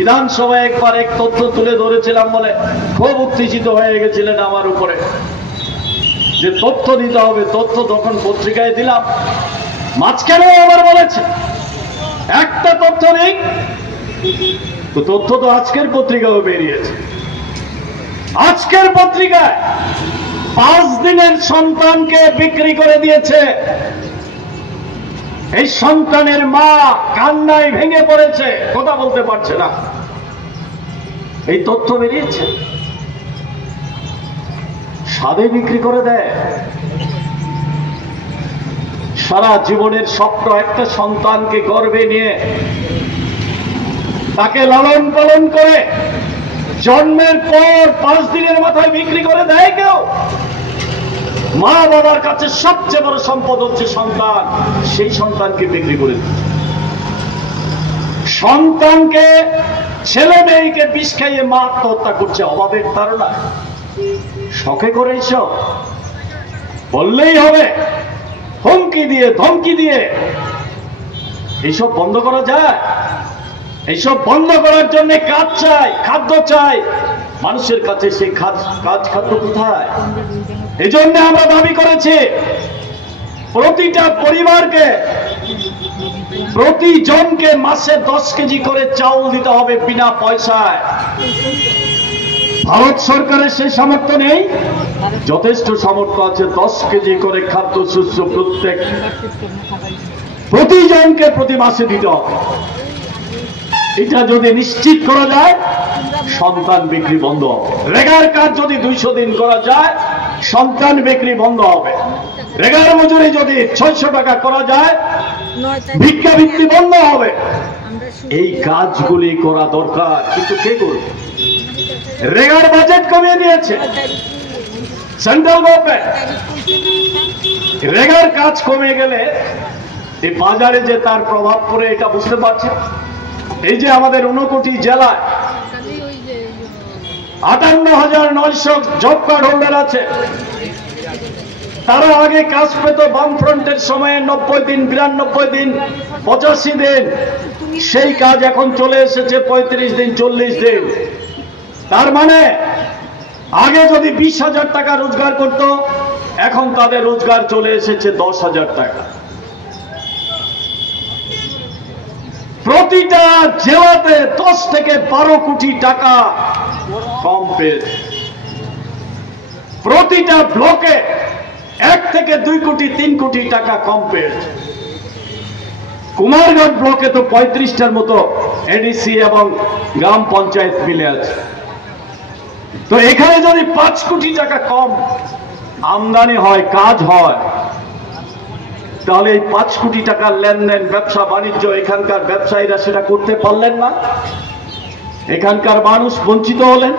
বিধানসভায় একবার এক তথ্য তুলে ধরেছিলাম বলে খুব উত্তেজিত হয়ে গেছিলেন আমার উপরে, যে তথ্য দিতে হবে। তথ্য তখন পত্রিকায় দিলাম, মাঝখানেও আবার বলেছে একটা তথ্য নেই। তো তথ্য তো আজকের পত্রিকাও বেরিয়েছে। আজকের পত্রিকায় 5 দিনের সন্তানকে বিক্রি করে দিয়েছে। এই সন্তানের মা কান্নায় ভেঙে পড়েছে, কথা বলতে পারছে না। এই তথ্য বেরিয়েছে। সাদে বিক্রি করে দেয়। সারা জীবনের স্বপ্ন একটা সন্তানকে গর্ভে নিয়ে তাকে লালন পালন করে জন্মের পর 5 দিনের মাথায় বিক্রি করে দেয় কেউ। মা বাবার কাছে সবচেয়ে বড় সম্পদ হচ্ছে সন্তান, সেই সন্তানকে বিক্রি করে দিচ্ছে। সন্তানকে, ছেলে মেয়েকে বিষ খাইয়ে মা আত্মহত্যা করছে অভাবের তাড়নায়। শখে করেছ বললেই হবে, হুমকি দিয়ে ধমকি দিয়ে। এইসব বন্ধ করা যায়? এইসব বন্ধ করার জন্য কাজ চাই, খাদ্য চাই মানুষের কাছে। সেই কাজ খাদ্য কোথায়? এই জন্য আমরা দাবি করেছি প্রতিটা পরিবারকে, প্রতিজনকে মাসে 10 কেজি করে চাউল দিতে হবে বিনা পয়সায়। ভারত সরকারের সেই সামর্থ্য নেই, যথেষ্ট সামর্থ্য আছে। 10 কেজি করে খাদ্যশস্য প্রতিজনকে প্রতি মাসে দিতে হবে। এটা যদি নিশ্চিত করা যায়, সন্তান বিক্রি বন্ধ হবে। রেগার কাজ যদি 200 দিন করা যায়, সন্তান বিক্রি বন্ধ হবে। রেগার মজুরি যদি 600 টাকা করা যায়, ভিক্ষা বিক্রি বন্ধ হবে। এই কাজগুলি করা দরকার, কিন্তু কে করবে? রেগার বাজেট কমিয়ে দিয়েছে সেন্ট্রাল গভর্নমেন্ট। রেগার কাজ কমে গেলে এই বাজারে যে তার প্রভাব পড়ে, এটা বুঝতে পারছেন? এই যে আমাদের 59 জেলায় 58,900 জব কার্ড হোল্ডার আছে। তারা আগে কাজ পেত বামফ্রন্টের সময়ে 90 দিন, 92 দিন, 85 দিন। সেই কাজ এখন চলে এসেছে 35 দিন, 40 দিন। তার মানে আগে যদি 20,000 টাকা রোজগার করত, এখন তাদের রোজগার চলে এসেছে 10,000 টাকা। প্রতিটা জেলাতে 10 থেকে 12 কোটি টাকা কম পেয়েছে। প্রতিটা ব্লকে 1 থেকে 2 কোটি 3 কোটি টাকা কম পেয়েছে। কুমারঘাট ব্লকে তো 35টার মতো এডিসি এবং গ্রাম পঞ্চায়েত মিলে আছে। তো এখানে যদি 5 কোটি টাকা কম আমদানি হয়, কাজ হয়, তাহলে এই 5 কোটি টাকার লেনদেন, ব্যবসা বাণিজ্য এখানকার ব্যবসায়ীরা সেটা করতে পারলেন না। এখানকার মানুষ বঞ্চিত হলেন।